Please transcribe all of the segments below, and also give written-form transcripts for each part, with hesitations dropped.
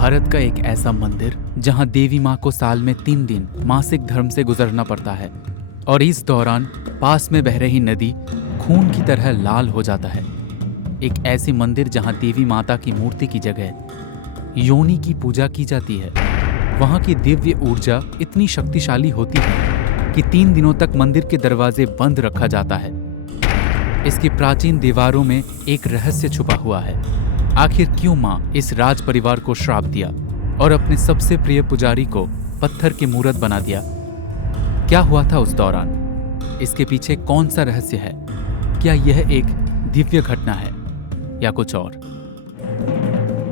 भारत का एक ऐसा मंदिर जहां देवी मां को साल में 3 दिन मासिक धर्म से गुजरना पड़ता है और इस दौरान पास में बह रही नदी खून की तरह लाल हो जाता है। एक ऐसी मंदिर जहां देवी माता की मूर्ति की जगह योनि की पूजा की जाती है। वहां की दिव्य ऊर्जा इतनी शक्तिशाली होती है कि 3 दिनों तक मंदिर के दरवाजे बंद रखा जाता है। इसकी प्राचीन दीवारों में एक रहस्य छुपा हुआ है। आखिर क्यों मां इस राज परिवार को श्राप दिया और अपने सबसे प्रिय पुजारी को पत्थर की मूरत बना दिया? क्या हुआ था उस दौरान? इसके पीछे कौन सा रहस्य है? क्या यह एक दिव्य घटना है या कुछ और?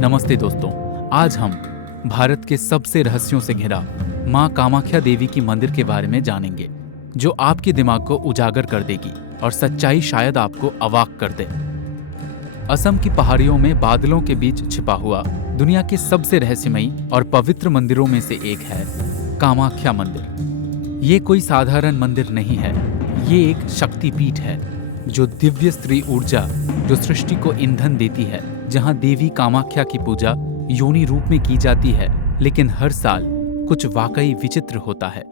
नमस्ते दोस्तों, आज हम भारत के सबसे रहस्यों से घिरा मां कामाख्या देवी की मंदिर के बारे में जानेंगे, जो आपके दिमाग को उजागर कर देगी और सच्चाई शायद आपको अवाक कर दे। असम की पहाड़ियों में बादलों के बीच छिपा हुआ दुनिया के सबसे रहस्यमयी और पवित्र मंदिरों में से एक है कामाख्या मंदिर। ये कोई साधारण मंदिर नहीं है, ये एक शक्तिपीठ है जो दिव्य स्त्री ऊर्जा जो सृष्टि को ईंधन देती है, जहां देवी कामाख्या की पूजा योनि रूप में की जाती है। लेकिन हर साल कुछ वाकई विचित्र होता है।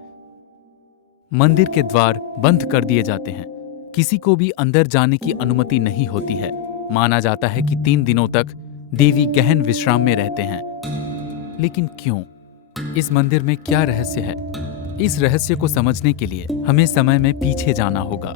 मंदिर के द्वार बंद कर दिए जाते हैं, किसी को भी अंदर जाने की अनुमति नहीं होती है। माना जाता है कि 3 दिनों तक देवी गहन विश्राम में रहते हैं। लेकिन क्यों? इस मंदिर में क्या रहस्य है? इस रहस्य को समझने के लिए हमें समय में पीछे जाना होगा।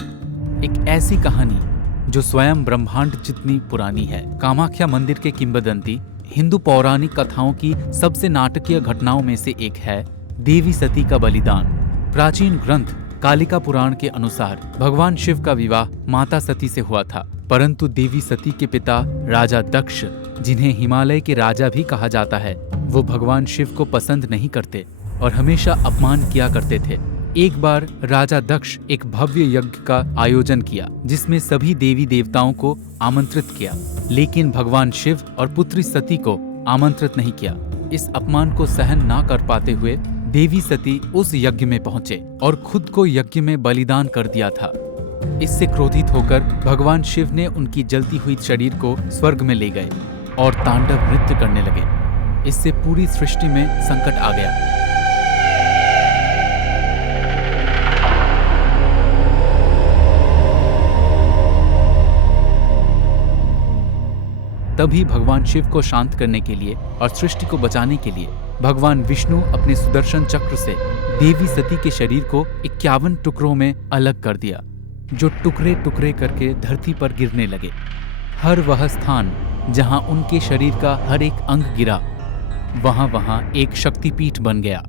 एक ऐसी कहानी जो स्वयं ब्रह्मांड जितनी पुरानी है। कामाख्या मंदिर के किंवदंती हिंदू पौराणिक कथाओं की सबसे नाटकीय घटनाओं में से एक है देवी सती का बलिदान। प्राचीन ग्रंथ कालिका पुराण के अनुसार भगवान शिव का विवाह माता सती से हुआ था, परंतु देवी सती के पिता राजा दक्ष, जिन्हें हिमालय के राजा भी कहा जाता है, वो भगवान शिव को पसंद नहीं करते और हमेशा अपमान किया करते थे। एक बार राजा दक्ष एक भव्य यज्ञ का आयोजन किया जिसमें सभी देवी देवताओं को आमंत्रित किया, लेकिन भगवान शिव और पुत्री सती को आमंत्रित नहीं किया। इस अपमान को सहन ना कर पाते हुए देवी सती उस यज्ञ में पहुंचे और खुद को यज्ञ में बलिदान कर दिया था। इससे क्रोधित होकर भगवान शिव ने उनकी जलती हुई शरीर को स्वर्ग में ले गए और तांडव नृत्य करने लगे। इससे पूरी सृष्टि में संकट आ गया। तभी भगवान शिव को शांत करने के लिए और सृष्टि को बचाने के लिए भगवान विष्णु अपने सुदर्शन चक्र से देवी सती के शरीर को 51 टुकड़ों में अलग कर दिया, जो टुकड़े टुकड़े करके धरती पर गिरने लगे। हर वह स्थान जहां उनके शरीर का हर एक अंग गिरा, वहां एक शक्तिपीठ बन गया।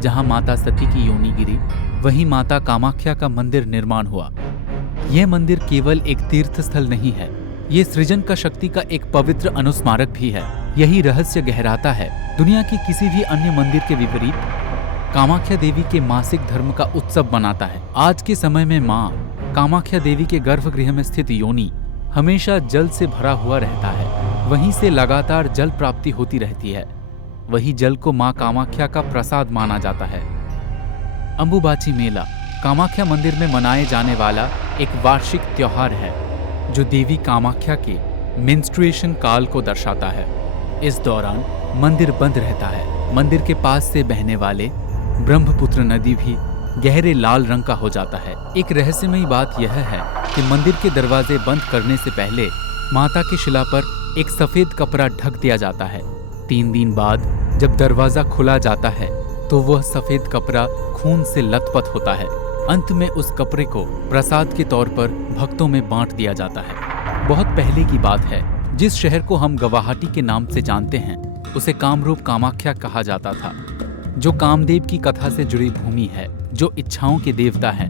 जहां माता सती की योनि गिरी, वहीं माता कामाख्या का मंदिर निर्माण हुआ। यह मंदिर केवल एक तीर्थ स्थल नहीं है, ये सृजन का शक्ति का एक पवित्र अनुस्मारक भी है। यही रहस्य गहराता है। दुनिया के किसी भी अन्य मंदिर के विपरीत कामाख्या देवी के मासिक धर्म का उत्सव मनाता है। आज के समय में मां कामाख्या देवी के गर्भगृह में स्थित योनि हमेशा जल से भरा हुआ रहता है। वहीं से लगातार जल प्राप्ति होती रहती है। वही जल को मां कामाख्या का प्रसाद माना जाता है। अंबुबाची मेला कामाख्या मंदिर में मनाए जाने वाला एक वार्षिक त्योहार है जो देवी कामाख्या के मेंस्ट्रुएशन काल को दर्शाता है। इस दौरान मंदिर बंद रहता है। मंदिर के पास से बहने वाले ब्रह्मपुत्र नदी भी गहरे लाल रंग का हो जाता है। एक रहस्यमयी बात यह है कि मंदिर के दरवाजे बंद करने से पहले माता की शिला पर एक सफेद कपड़ा ढक दिया जाता है। 3 दिन बाद जब दरवाजा खुला जाता है तो वह सफेद कपड़ा खून से लथपथ होता है। अंत में उस कपड़े को प्रसाद के तौर पर भक्तों में बांट दिया जाता है। बहुत पहले की बात है। जिस शहर को हम गुवाहाटी के नाम से जानते हैं, उसे कामरूप कामाख्या कहा जाता था, जो कामदेव की कथा से जुड़ी भूमि है, जो इच्छाओं के देवता है।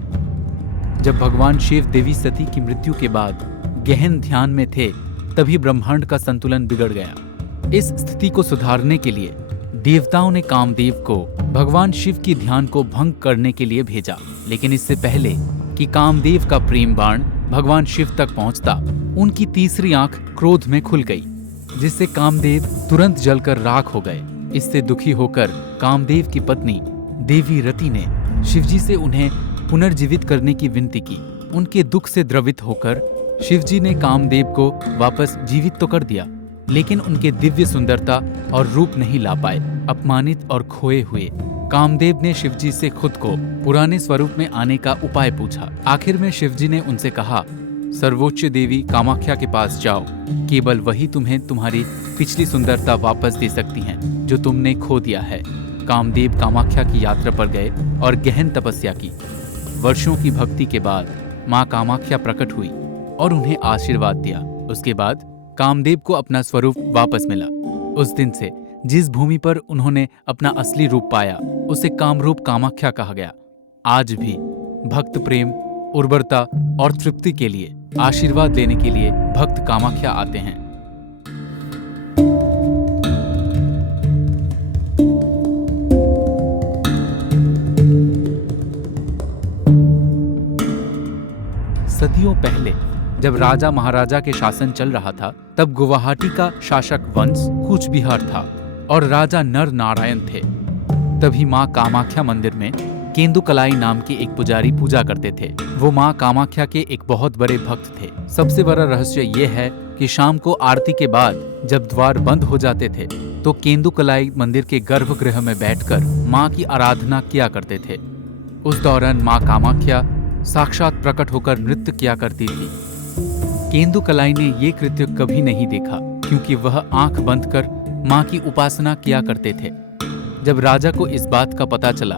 जब भगवान शिव देवी सती की मृत्यु के बाद गहन ध्यान में थे, तभी ब्रह्मांड का संतुलन बिगड़ गया। इस स्थिति को सुधारने के लिए देवताओं ने कामदेव को भगवान शिव की ध्यान को भंग करने के लिए भेजा। लेकिन इससे पहले कि कामदेव का प्रेम बाण भगवान शिव तक पहुंचता, उनकी तीसरी आंख क्रोध में खुल गई, जिससे कामदेव तुरंत जलकर राख हो गए। इससे दुखी होकर कामदेव की पत्नी देवी रति ने शिवजी से उन्हें पुनर्जीवित करने की विनती की। उनके दुख से द्रवित होकर शिवजी ने कामदेव को वापस जीवित तो कर दिया, लेकिन उनके दिव्य सुंदरता और रूप नहीं ला पाए। अपमानित और खोए हुए कामदेव ने शिवजी से खुद को पुराने स्वरूप में आने का उपाय पूछा। आखिर में शिवजी ने उनसे कहा, सर्वोच्च देवी कामाख्या के पास जाओ, केवल वही तुम्हें तुम्हारी पिछली सुंदरता वापस दे सकती हैं जो तुमने खो दिया है। कामदेव कामाख्या की यात्रा पर गए और गहन तपस्या की। वर्षों की भक्ति के बाद माँ कामाख्या प्रकट हुई और उन्हें आशीर्वाद दिया। उसके बाद कामदेव को अपना स्वरूप वापस मिला। उस दिन से जिस भूमि पर उन्होंने अपना असली रूप पाया उसे कामरूप कामाख्या कहा गया। आज भी भक्त प्रेम, उर्वरता और तृप्ति के लिए आशीर्वाद लेने के लिए भक्त कामाख्या आते हैं। सदियों पहले जब राजा महाराजा के शासन चल रहा था, तब गुवाहाटी का शासक वंश कूच बिहार था और राजा नर नारायण थे। तभी माँ कामाख्या मंदिर में केंदुकलाई नाम के एक पुजारी पूजा करते थे। वो माँ कामाख्या के एक बहुत बड़े भक्त थे। सबसे बड़ा रहस्य ये है कि शाम को आरती के बाद जब द्वार बंद हो जाते थे तो केंदुकलाई मंदिर के गर्भगृह में बैठकर माँ की आराधना किया करते थे। उस दौरान माँ कामाख्या साक्षात प्रकट होकर नृत्य किया करती थी। केंदुकलाई ने ये कृत्य कभी नहीं देखा क्योंकि वह आंख बंद कर माँ की उपासना किया करते थे। जब राजा को इस बात का पता चला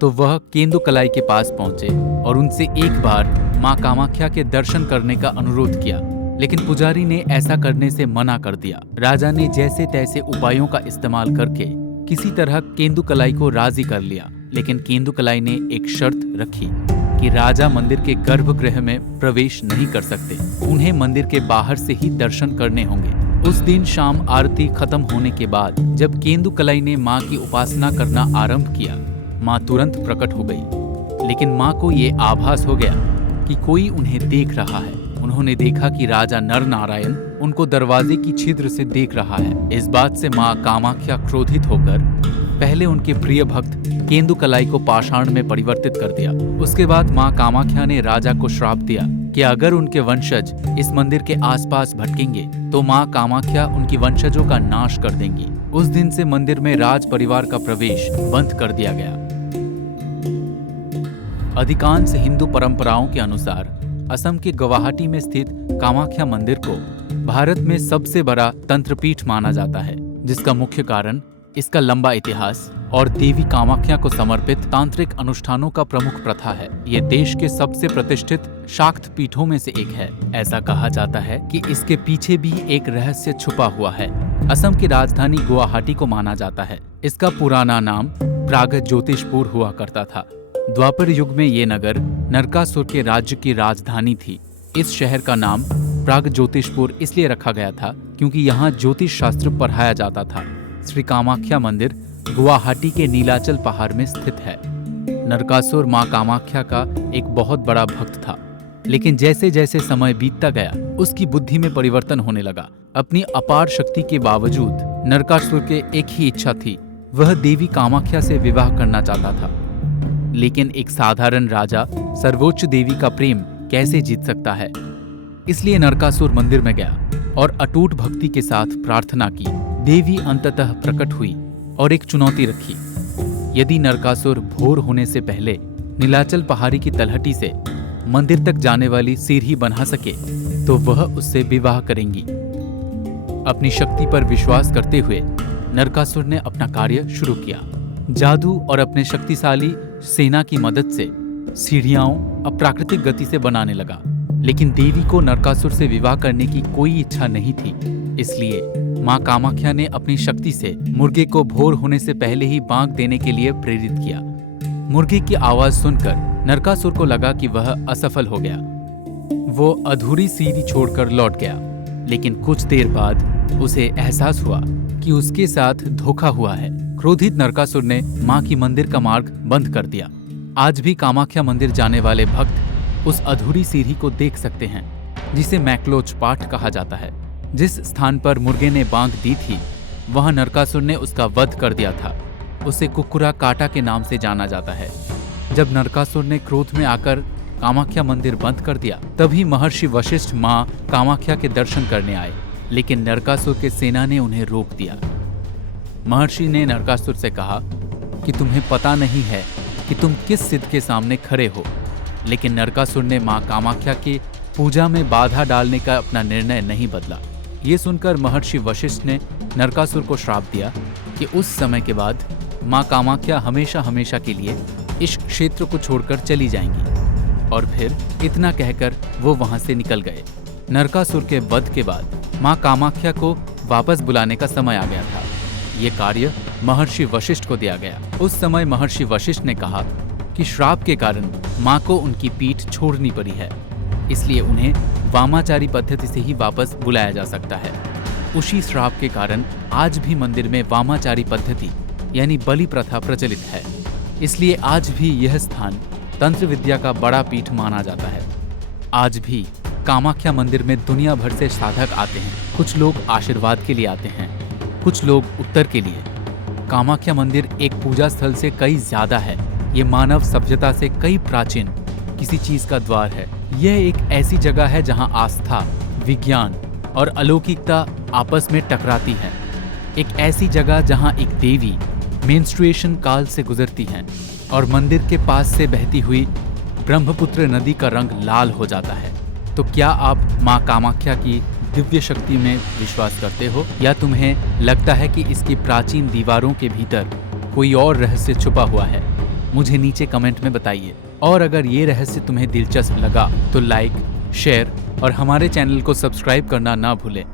तो वह केंदुकलाई के पास पहुंचे और उनसे एक बार माँ कामाख्या के दर्शन करने का अनुरोध किया, लेकिन पुजारी ने ऐसा करने से मना कर दिया। राजा ने जैसे तैसे उपायों का इस्तेमाल करके किसी तरह केंदुकलाई को राजी कर लिया, लेकिन केंदुकलाई ने एक शर्त रखी कि राजा मंदिर के गर्भगृह में प्रवेश नहीं कर सकते, उन्हें मंदिर के बाहर से ही दर्शन करने होंगे। उस दिन शाम आरती खत्म होने के बाद जब केंदुकलाई ने माँ की उपासना करना आरंभ किया, माँ तुरंत प्रकट हो गई। लेकिन माँ को ये आभास हो गया कि कोई उन्हें देख रहा है। उन्होंने देखा कि राजा नर नारायण उनको दरवाजे की छिद्र से देख रहा है। इस बात से माँ कामाख्या क्रोधित होकर पहले उनके प्रिय भक्त केंदुकलाई को पाषाण में परिवर्तित कर दिया। उसके बाद माँ कामाख्या ने राजा को श्राप दिया कि अगर उनके वंशज इस मंदिर के आसपास भटकेंगे तो माँ कामाख्या उनकी वंशजों का नाश कर देंगी। उस दिन से मंदिर में राज परिवार का प्रवेश बंद कर दिया गया। अधिकांश हिंदू परंपराओं के अनुसार असम के गुवाहाटी में स्थित कामाख्या मंदिर को भारत में सबसे बड़ा तंत्रपीठ माना जाता है, जिसका मुख्य कारण इसका लंबा इतिहास और देवी कामाख्या को समर्पित तांत्रिक अनुष्ठानों का प्रमुख प्रथा है। ये देश के सबसे प्रतिष्ठित शाक्त पीठों में से एक है। ऐसा कहा जाता है कि इसके पीछे भी एक रहस्य छुपा हुआ है। असम की राजधानी गुवाहाटी को माना जाता है। इसका पुराना नाम प्रागज्योतिषपुर हुआ करता था। द्वापर युग में ये नगर नरकासुर के राज्य की राजधानी थी। इस शहर का नाम प्रागज्योतिषपुर इसलिए रखा गया था क्योंकि यहाँ ज्योतिष शास्त्र पढ़ाया जाता था। श्री कामाख्या मंदिर गुवाहाटी के नीलाचल पहाड़ में स्थित है। नरकासुर माँ कामाख्या का एक बहुत बड़ा भक्त था, लेकिन जैसे जैसे समय बीतता गया उसकी बुद्धि में परिवर्तन होने लगा। अपनी अपार शक्ति के बावजूद नरकासुर के एक ही इच्छा थी, वह देवी कामाख्या से विवाह करना चाहता था। लेकिन एक साधारण राजा सर्वोच्च देवी का प्रेम कैसे जीत सकता है? इसलिए नरकासुर मंदिर में गया और अटूट भक्ति के साथ प्रार्थना की। देवी अंततः प्रकट हुई और एक चुनौती रखी। यदि नरकासुर भोर होने से पहले नीलाचल पहाड़ी की तलहटी से मंदिर तक जाने वाली सीढ़ी बना सके तो वह उससे विवाह करेंगी। अपनी शक्ति पर विश्वास करते हुए नरकासुर ने अपना कार्य शुरू किया। जादू और अपने शक्तिशाली सेना की मदद से सीढ़ियां अप्राकृतिक गति से बनाने लगा। लेकिन देवी को नरकासुर से विवाह करने की कोई इच्छा नहीं थी। इसलिए माँ कामाख्या ने अपनी शक्ति से मुर्गे को भोर होने से पहले ही बांक देने के लिए प्रेरित किया। मुर्गे की आवाज सुनकर नरकासुर को लगा कि वह असफल हो गया। वो अधूरी सीढ़ी छोड़कर लौट गया, लेकिन कुछ देर बाद उसे एहसास हुआ कि उसके साथ धोखा हुआ है। क्रोधित नरकासुर ने माँ की मंदिर का मार्ग बंद कर दिया। आज भी कामाख्या मंदिर जाने वाले भक्त उस अधूरी सीढ़ी को देख सकते हैं, जिसे मैक्लोच पाठ कहा जाता है। जिस स्थान पर मुर्गे ने बांक दी थी, वहां नरकासुर ने उसका वध कर दिया था। उसे कुक्कुरा काटा के नाम से जाना जाता है। जब नरकासुर ने क्रोध में आकर कामाख्या मंदिर बंद कर दिया, तभी महर्षि वशिष्ठ माँ कामाख्या के दर्शन करने आए। लेकिन नरकासुर के सेना ने उन्हें रोक दिया। महर्षि ने नरकासुर से कहा कि तुम्हें पता नहीं है कि तुम किस सिद्ध के सामने खड़े हो। लेकिन नरकासुर ने मां कामाख्या की पूजा में बाधा डालने का अपना निर्णय नहीं बदला। ये सुनकर महर्षि वशिष्ठ ने नरकासुर को श्राप दिया कि उस समय के बाद मां कामाख्या हमेशा हमेशा के लिए इस क्षेत्र को छोड़कर चली जाएंगी। और फिर इतना कहकर वो वहां से निकल गए। नरकासुर के वध के बाद मां कामाख्या को वापस बुलाने का समय आ गया था। ये कार्य महर्षि वशिष्ठ को दिया गया। उस समय महर्षि वशिष्ठ ने कहा कि श्राप के कारण मां को उनकी पीठ छोड़नी पड़ी है, इसलिए उन्हें वामाचारी पद्धति से ही वापस बुलाया जा सकता है। उसी श्राप के कारण आज भी मंदिर में वामाचारी पद्धति यानी बलि प्रथा प्रचलित है। इसलिए आज भी यह स्थान तंत्र विद्या का बड़ा पीठ माना जाता है। आज भी कामाख्या मंदिर में दुनिया भर से साधक आते हैं। कुछ लोग आशीर्वाद के लिए आते हैं, कुछ लोग उत्तर के लिए। कामाख्या मंदिर एक पूजा स्थल से कई ज्यादा है। ये मानव सभ्यता से कई प्राचीन किसी चीज का द्वार है। यह एक ऐसी जगह है जहां आस्था, विज्ञान और अलौकिकता आपस में टकराती है। एक ऐसी जगह जहां एक देवी मेंस्ट्रुएशन काल से गुजरती हैं और मंदिर के पास से बहती हुई ब्रह्मपुत्र नदी का रंग लाल हो जाता है। तो क्या आप मां कामाख्या की दिव्य शक्ति में विश्वास करते हो, या तुम्हें लगता है कि इसकी प्राचीन दीवारों के भीतर कोई और रहस्य छुपा हुआ है? मुझे नीचे कमेंट में बताइए। और अगर ये रहस्य तुम्हें दिलचस्प लगा तो लाइक, शेयर और हमारे चैनल को सब्सक्राइब करना ना भूलें।